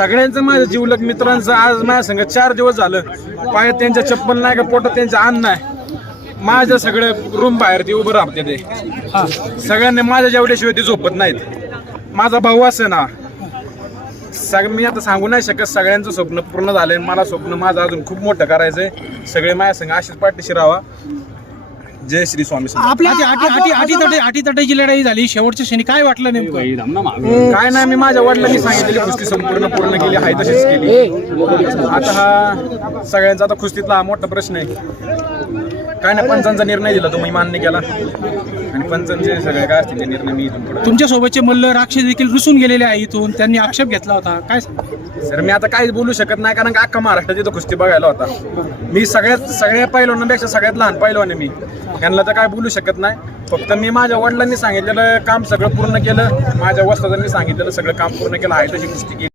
सगळ्यांचं माझ्या जीवलग मित्रांचं आज माझ्या संग 4 दिवस झालं. पायात त्यांच्या चप्पल नाही का पोटात त्यांचं अन्न नाही. माझ्या सगळं रूम बाहेर ते उभं राहते ते. सगळ्यांनी माझ्या जेवढ्याशिवाय ते झोपत नाहीत. माझा भाऊ असं ना मी आता सांगू नाही शकत. सगळ्यांचं स्वप्न पूर्ण झालंय. मला स्वप्न माझं अजून खूप मोठं करायचंय. सगळे माझ्या संग अशीच पाठीशी राहावा. जय श्री स्वामी. आपल्या अटीतटीची लढाई झाली. शेवटच्या क्षणी काय वाटलं नेमकं? काय नाही, मी माझ्या वडिलांनी सांगितलेली कुस्ती पूर्ण केली आहे तशीच केली. आता हा सगळ्यांचा आता कुस्तीतला हा मोठा प्रश्न आहे. काय नाही, पंचांचा निर्णय दिला तो मी मान्य केला आणि पंचांचे सगळे काय असतील ते निर्णय मी इथून पुढे. तुमच्या सोबतचे मल्ल राक्षस देखील रुसून गेलेले आहे इथून. त्यांनी आक्षेप घेतला होता. काय सर मी आता काहीच बोलू शकत नाही कारण का अख्खा महाराष्ट्रात इथं कुस्ती बघायला होता. मी सगळ्या पैलवानांपेक्षा सगळ्यात लहान पैलवान आहे मी. यांना तर काय बोलू शकत नाही. फक्त मी माझ्या वडिलांनी सांगितलेलं काम सगळं पूर्ण केलं. माझ्या वस्तादांनी सांगितलेलं सगळं काम पूर्ण केलं आहे तशी कुस्ती केली.